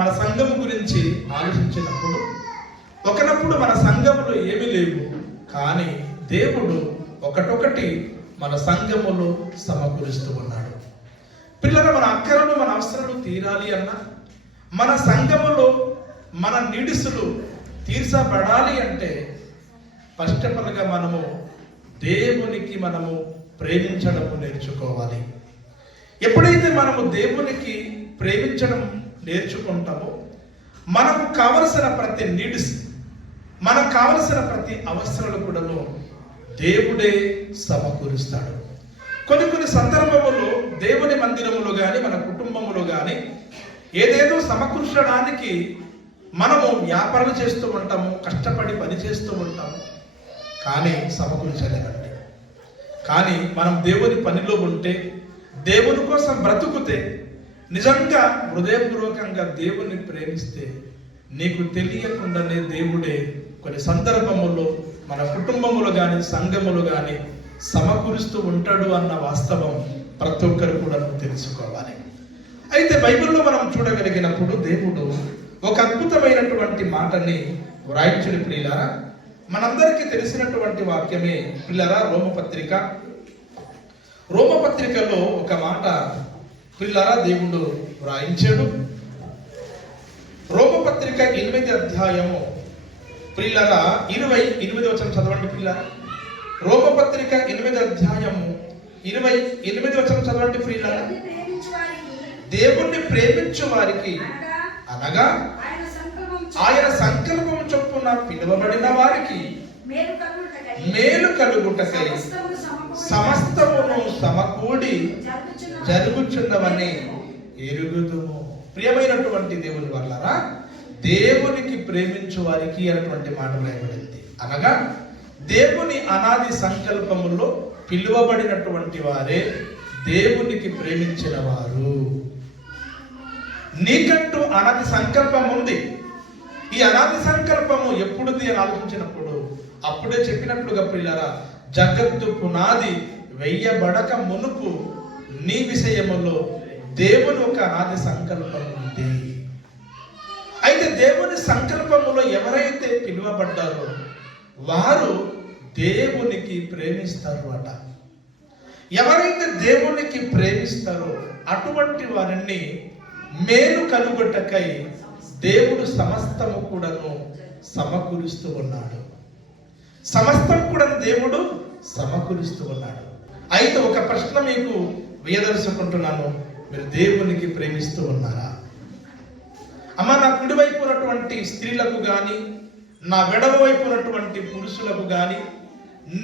మన సంఘం గురించి ఆలోచించినప్పుడు ఒకనప్పుడు మన సంఘములో ఏమీ లేవు, కానీ దేవుడు ఒకటొకటి మన సంఘములో సమకూరుస్తూ ఉన్నాడు. పిల్లల మన అక్కరలు మన అవసరాలు తీరాలి అన్నా, మన సంఘములో మన నీడిసులు తీర్చబడాలి అంటే ఫస్ట్ ఆఫ్ ఆల్గా మనము దేవునికి మనము ప్రేమించడము నేర్చుకోవాలి. ఎప్పుడైతే మనము దేవునికి ప్రేమించడం నేర్చుకుంటామో మనకు కావలసిన ప్రతి నీడ్స్, మనకు కావలసిన ప్రతి అవసరాలు కూడాను దేవుడే సమకూరుస్తాడు. కొన్ని సందర్భములో దేవుని మందిరములో కానీ మన కుటుంబములో కానీ ఏదేదో సమకూర్చడానికి మనము వ్యాపారాలు చేస్తూ ఉంటాము, కష్టపడి పని చేస్తూ ఉంటాము, కానీ సమకూర్చలేదండి. కానీ మనం దేవుని పనిలో ఉంటే, దేవుని కోసం బ్రతుకుతే, నిజంగా హృదయపూర్వకంగా దేవుని ప్రేమిస్తే నీకు తెలియకుండానే దేవుడే కొన్ని సందర్భములో మన కుటుంబములు కానీ సంఘములు కానీ సమకూరుస్తూ ఉంటాడు అన్న వాస్తవం ప్రతి ఒక్కరు కూడా తెలుసుకోవాలి. అయితే బైబిల్లో మనం చూడగలిగినప్పుడు దేవుడు ఒక అద్భుతమైనటువంటి మాటని వ్రాయించిన ప్రియులారా, మనందరికీ తెలిసినటువంటి వాక్యమే పిల్లరా. రోమపత్రికలో ఒక మాట పిల్లరా దేవుడు వ్రాయించాడు. రోమపత్రిక 8వ అధ్యాయము పిల్లరా 28వ వచనం చదవండి పిల్లరా. రోమపత్రిక 8వ అధ్యాయము 28వ వచనం చదవండి పిల్లరా. దేవుణ్ణి ప్రేమించు వారికి అనగా ఆయన సంకల్పం చొప్పున పిలువబడిన వారికి మేలు కలుగుటకై సమస్తమును సమకూడి జరుగుచున్నవని ఎరుగుదుము. ప్రియమైనటువంటి దేవుని వల్లరా, దేవునికి ప్రేమించు వారికి అన్నటువంటి మాట రాయబడింది. అనగా దేవుని అనాది సంకల్పములో పిలువబడినటువంటి వారే దేవునికి ప్రేమించిన వారు. నీకంటూ అనాది సంకల్పం ఉంది. ఈ అనాది సంకల్పము ఎప్పుడుది అని ఆలోచించినప్పుడు అప్పుడే చెప్పినట్లుగా పిల్లరా, జగత్తు పునాది వెయ్యబడక మునుపు నీ విషయములో దేవుని ఒక అనాది సంకల్పం ఉంది. అయితే దేవుని సంకల్పములో ఎవరైతే పిలువబడ్డారో వారు దేవునికి ప్రేమిస్తారు అట. ఎవరైతే దేవునికి ప్రేమిస్తారో అటువంటి వారిని మేలు కలుగుటకై దేవుడు సమస్తము కూడాను సమకూరుస్తూ ఉన్నాడు. సమస్తం కూడా దేవుడు సమకూరుస్తూ ఉన్నాడు. అయితే ఒక ప్రశ్న మీకు వేయదలుచుకుంటున్నాను, మీరు దేవునికి ప్రేమిస్తూ ఉన్నారా? అమ్మ, నా కుడివైపు ఉన్నటువంటి స్త్రీలకు కానీ నా వెడమ వైపు ఉన్నటువంటి పురుషులకు కానీ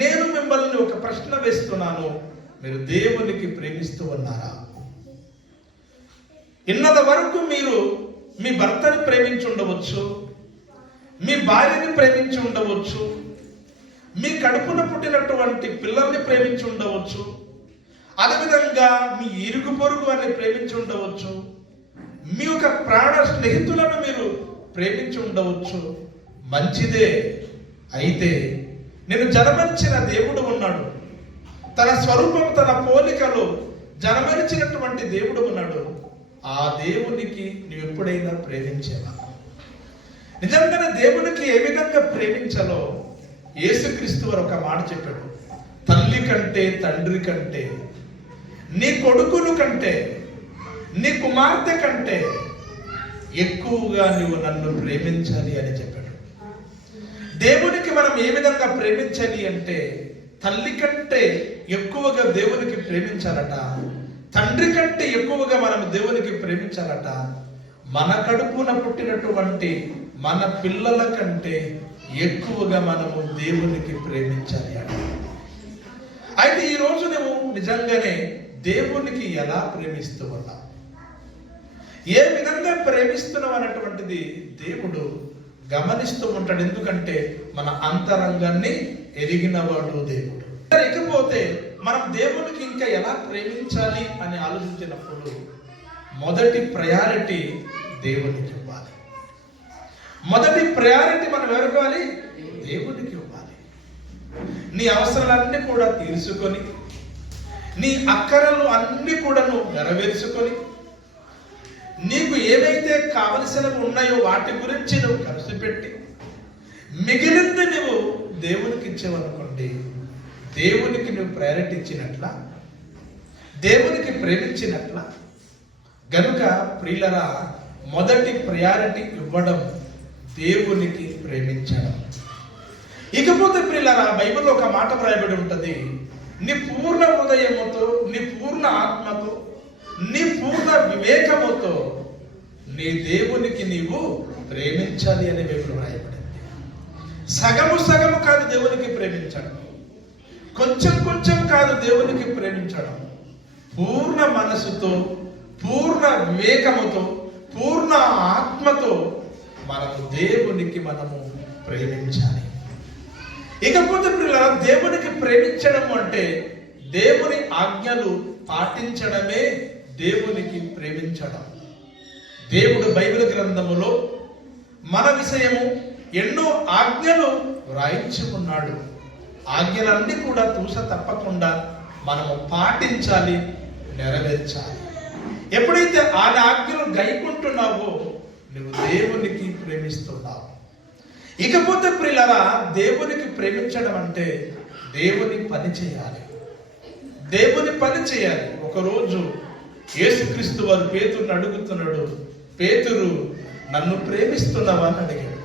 నేను మిమ్మల్ని ఒక ప్రశ్న వేస్తున్నాను, మీరు దేవునికి ప్రేమిస్తూ ఉన్నారా? ఇన్నద వరకు మీరు మీ భర్తని ప్రేమించి ఉండవచ్చు, మీ భార్యని ప్రేమించి ఉండవచ్చు, మీ కడుపున పుట్టినటువంటి పిల్లల్ని ప్రేమించి ఉండవచ్చు, అదేవిధంగా మీ ఇరుగు పొరుగు వారిని ప్రేమించి ఉండవచ్చు, మీ యొక్క ప్రాణ స్నేహితులను మీరు ప్రేమించి ఉండవచ్చు. మంచిదే. అయితే నేను జన్మనిచ్చిన దేవుడు ఉన్నాడు, తన స్వరూపం తన పోలికలో జన్మనిచ్చినటువంటి దేవుడు ఉన్నాడు. ఆ దేవునికి నువ్వు ఎప్పుడైనా ప్రేమించేవా? నిజంగానే దేవునికి ఏ విధంగా ప్రేమించాలో యేసుక్రీస్తు వారు ఒక మాట చెప్పాడు. తల్లి కంటే, తండ్రి కంటే, నీ కొడుకును కంటే, నీ కుమార్తె కంటే ఎక్కువగా నువ్వు నన్ను ప్రేమించాలి అని చెప్పాడు. దేవునికి మనం ఏ విధంగా ప్రేమించాలి అంటే తల్లి కంటే ఎక్కువగా దేవునికి ప్రేమించాలట, తండ్రి కంటే ఎక్కువగా మనం దేవునికి ప్రేమించాలట, మన కడుపున పుట్టినటువంటి మన పిల్లల కంటే ఎక్కువగా మనము దేవునికి ప్రేమించాలి అట. అయితే ఈరోజు నువ్వు నిజంగానే దేవునికి ఎలా ప్రేమిస్తూ ఉన్నావు, ఏ విధంగా ప్రేమిస్తున్నావు అన్నటువంటిది దేవుడు గమనిస్తూ ఉంటాడు. ఎందుకంటే మన అంతరంగాన్ని ఎరిగినవాడు దేవుడు. ఇకపోతే మనం దేవునికి ఇంకా ఎలా ప్రేమించాలి అని ఆలోచించినప్పుడు మొదటి ప్రయారిటీ దేవునికి ఇవ్వాలి. మొదటి ప్రయారిటీ మనం ఎవరికి ఇవ్వాలి? దేవునికి ఇవ్వాలి. నీ అవసరాలన్నీ కూడా తీర్చుకొని, నీ అక్కరలు అన్ని కూడా నువ్వు నెరవేర్చుకొని, నీకు ఏవైతే కావలసినవి ఉన్నాయో వాటి గురించి నువ్వు ఖర్చు పెట్టి మిగిలింది నువ్వు దేవునికి ఇచ్చేవనుకోండి, దేవునికి నువ్వు ప్రయారిటీ ఇచ్చినట్ల, దేవునికి ప్రేమించినట్ల. గనుక ప్రియులరా, మొదటి ప్రయారిటీ ఇవ్వడం దేవునికి ప్రేమించడం. ఇకపోతే ప్రియులరా, బైబిల్లో ఒక మాట వ్రాయబడి ఉంటుంది, నీ పూర్ణ హృదయముతో, నీ పూర్ణ ఆత్మతో, నీ పూర్ణ వివేకముతో నీ దేవునికి నీవు ప్రేమించాలి అని బైబిల్ వ్రాయబడింది. సగము సగము కాదు దేవునికి ప్రేమించడం, కొంచెం కొంచెం కాదు దేవునికి ప్రేమించడం. పూర్ణ మనసుతో, పూర్ణ వివేకముతో, పూర్ణ ఆత్మతో మనము దేవునికి మనము ప్రేమించాలి. ఇకపోతే పిల్లల, దేవునికి ప్రేమించడం అంటే దేవుని ఆజ్ఞలు పాటించడమే దేవునికి ప్రేమించడం. దేవుడు బైబిల్ గ్రంథములో మన విషయము ఎన్నో ఆజ్ఞలు వ్రాయించుకున్నాడు. ఆజ్ఞలన్నీ కూడా తూస తప్పకుండా మనము పాటించాలి, నెరవేర్చాలి. ఎప్పుడైతే ఆ ఆజ్ఞలు గైకుంటున్నావో నువ్వు దేవునికి ప్రేమిస్తున్నావు. ఇకపోతే ప్రియులరా, దేవునికి ప్రేమించడం అంటే దేవుని పని చేయాలి, దేవుని పని చేయాలి. ఒకరోజు యేసుక్రీస్తు వారు పేతురుని అడుగుతున్నాడు, పేతురు నన్ను ప్రేమిస్తున్నావా అని అడిగాడు.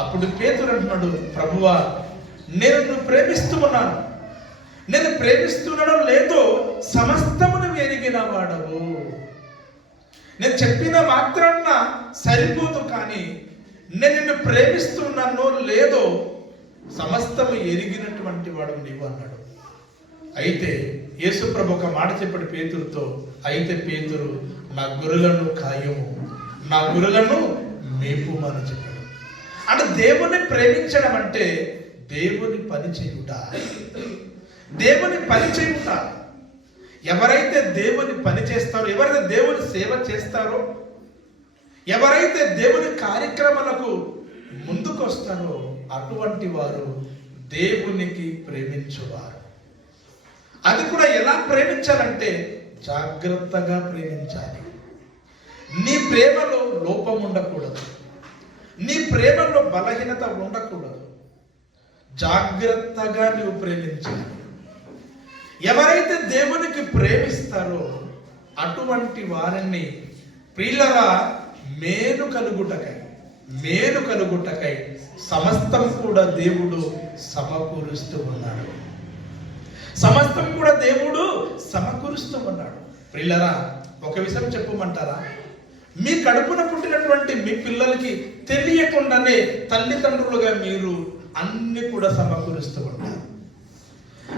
అప్పుడు పేతురు అంటున్నాడు, ప్రభువా నేను నిన్ను ప్రేమిస్తూ ఉన్నాను, నేను ప్రేమిస్తున్నాడో లేదో సమస్తమును ఎరిగిన వాడవు. నేను చెప్పిన మాత్రాన్న సరిపోదు, కానీ నేను నిన్ను ప్రేమిస్తున్నానో లేదో సమస్తము ఎరిగినటువంటి వాడు నీవు అన్నాడు. అయితే యేసుప్రభు ఒక మాట చెప్పాడు పేతురుతో, అయితే పేతురు నా గొర్రెలను కాయము, నా గొర్రెలను మేపుమని చెప్పాడు. అంటే దేవుని ప్రేమించడం అంటే దేవుని పని చేయుట, దేవుని పని చేయుట. ఎవరైతే దేవుని పని చేస్తారో, ఎవరైతే దేవుని సేవ చేస్తారో, ఎవరైతే దేవుని కార్యక్రమాలకు ముందుకు వస్తారో అటువంటి వారు దేవునికి ప్రేమించువారు. అది కూడా ఎలా ప్రేమించాలంటే జాగ్రత్తగా ప్రేమించాలి. నీ ప్రేమలో లోపం ఉండకూడదు, నీ ప్రేమలో బలహీనత ఉండకూడదు. జాగ్రత్తగా నువ్వు ప్రేమించాలి. ఎవరైతే దేవునికి ప్రేమిస్తారో అటువంటి వారిని ప్రియులరా మేలు కలుగుటకై సమస్తం కూడా దేవుడు సమకూరుస్తూ ఉన్నాడు. సమస్తం కూడా దేవుడు సమకూరుస్తూ ఉన్నాడు. ప్రియులరా, ఒక విషయం చెప్పమంటారా? మీ కడుపున పుట్టినటువంటి మీ పిల్లలకి తెలియకుండానే తల్లిదండ్రులుగా మీరు అన్ని కూడా సమకూరుస్తూ ఉంటారు.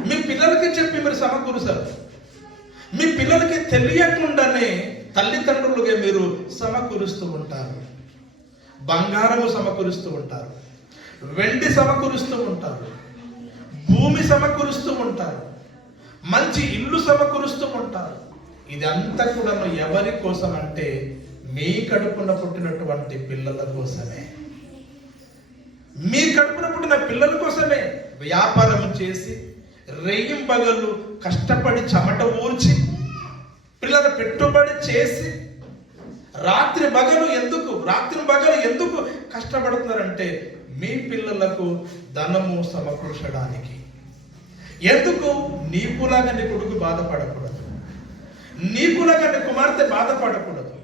మీ పిల్లలకి చెప్పి మీరు సమకూరుస్తారు. మీ పిల్లలకి తెలియకుండానే తల్లిదండ్రులుగా మీరు సమకూరుస్తూ ఉంటారు. బంగారము సమకూరుస్తూ ఉంటారు, వెండి సమకూరుస్తూ ఉంటారు, భూమి సమకూరుస్తూ ఉంటారు, మంచి ఇల్లు సమకూరుస్తూ ఉంటారు. ఇదంతా కూడా ఎవరి కోసం అంటే మీ కడుపున పుట్టినటువంటి పిల్లల కోసమే. మీ కడుపున పుట్టిన పిల్లల కోసమే వ్యాపారం చేసి రేయింబగళ్ళు కష్టపడి చెమట ఊర్చి పిల్లల పెట్టుబడి చేసి రాత్రి పగలు ఎందుకు కష్టపడుతున్నారంటే మీ పిల్లలకు ధనము సమకూర్చడానికి. ఎందుకు? నీకులాగా నీ కొడుకు బాధపడకూడదు, నీకులాగా నీ కుమార్తె బాధపడకూడదు.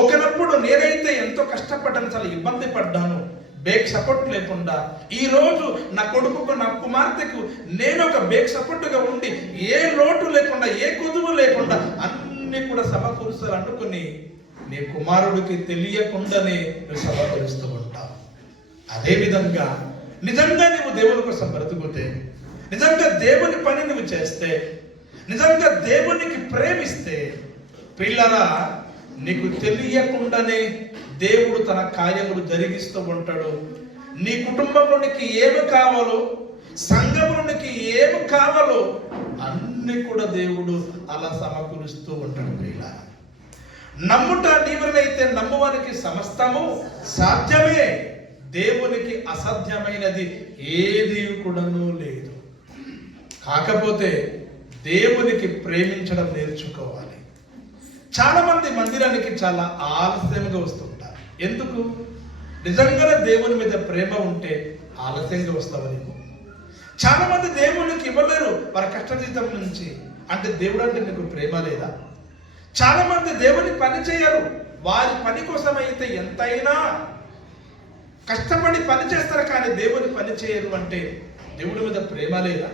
ఒకనప్పుడు నేనైతే ఎంతో కష్టపడ్డాను, చాలా ఇబ్బంది పడ్డాను, బేక్ సపోర్ట్ లేకుండా ఈ రోజు నా కొడుకుకు నా కుమార్తెకు నేను ఒక బేక్ సపోర్ట్గా ఉండి ఏ లోటు లేకుండా ఏ కొదువు లేకుండా అన్ని కూడా సమకూర్చాలనుకుని నీ కుమారుడికి తెలియకుండానే నువ్వు సమకూరుస్తూ ఉంటావు. అదేవిధంగా నిజంగా నువ్వు దేవుని కోసం బ్రతుకుతే, నిజంగా దేవుని పని నువ్వు చేస్తే, నిజంగా దేవునికి ప్రేమిస్తే పిల్లరా నీకు తెలియకుండానే దేవుడు తన కార్యములు జరిగిస్తూ ఉంటాడు. నీ కుటుంబంలోనికి ఏమి కావాలో, సంఘంలోనికి ఏమి కావాలో అన్ని కూడా దేవుడు అలా సమకూరుస్తూ ఉంటాడు. పిల్లరా, నమ్ముట నీవనైతే నమ్మువానికి సమస్తము సాధ్యమే, దేవునికి అసాధ్యమైనది ఏది కూడాను లేదు. కాకపోతే దేవునికి ప్రేమించడం నేర్చుకోవాలి. చాలా మంది మందిరానికి చాలా ఆలస్యంగా వస్తుంటారు. ఎందుకు? నిజంగా దేవుని మీద ప్రేమ ఉంటే ఆలస్యంగా వస్తావు నీకు. చాలా మంది దేవునికి ఇవ్వలేరు వారి కష్టజీతం నుంచి. అంటే దేవుడు అంటే నీకు ప్రేమ లేదా? చాలా మంది దేవుని పని చేయరు. వారి పని కోసం అయితే ఎంతైనా కష్టపడి పని చేస్తారు, కానీ దేవుని పని చేయరు. అంటే దేవుడి మీద ప్రేమ లేదా?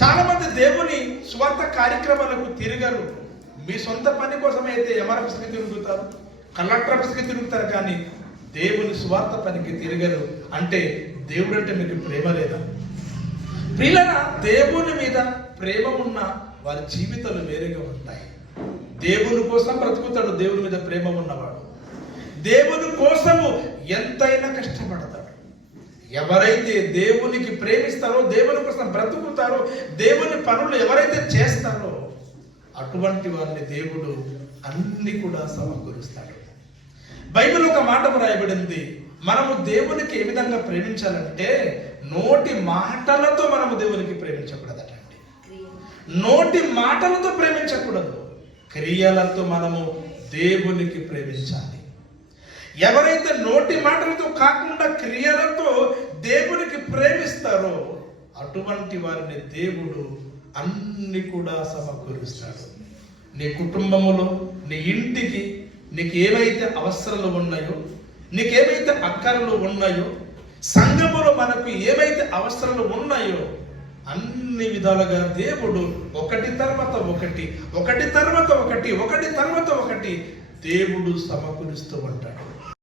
చాలా మంది దేవుని స్వార్థ కార్యక్రమాలకు తిరగరు. మీ సొంత పని కోసం అయితే ఎంఆర్ఎఫ్స్కి తిరుగుతారు, కలెక్టర్ ఆఫీస్కి తిరుగుతారు, కానీ దేవుని స్వార్థ పనికి తిరగరు. అంటే దేవుడు అంటే మీకు ప్రేమ లేదా? ప్రియులారా, దేవుని మీద ప్రేమ ఉన్న వారి జీవితాలు వేరేగా ఉంటాయి. దేవుని కోసం బ్రతుకుతాడు దేవుని మీద ప్రేమ ఉన్నవాడు. దేవుని కోసము ఎంతైనా కష్టపడతాడు. ఎవరైతే దేవునికి ప్రేమిస్తారో, దేవుని కోసం బ్రతుకుతారో, దేవుని పనులు ఎవరైతే చేస్తారో అటువంటి వారిని దేవుడు అన్ని కూడా సమకూరుస్తాడు. బైబిల్ ఒక మాట రాయబడింది, మనము దేవునికి ఏ విధంగా ప్రేమించాలంటే నోటి మాటలతో మనము దేవునికి ప్రేమించకూడదటండి. నోటి మాటలతో ప్రేమించకూడదు, క్రియలతో మనము దేవునికి ప్రేమించాలి. ఎవరైతే నోటి మాటలతో కాకుండా క్రియలతో దేవునికి ప్రేమిస్తారో అటువంటి వారిని దేవుడు అన్ని కూడా సమకూరుస్తాడు. నీ కుటుంబములో, నీ ఇంటికి నీకు ఏవైతే అవసరాలు ఉన్నాయో, నీకేమైతే అక్కరలు ఉన్నాయో, సంఘములో మనకు ఏవైతే అవసరాలు ఉన్నాయో అన్ని విధాలుగా దేవుడు ఒకటి తర్వాత ఒకటి, ఒకటి తర్వాత ఒకటి, ఒకటి తర్వాత ఒకటి దేవుడు సమకూరుస్తూ ఉంటాడు.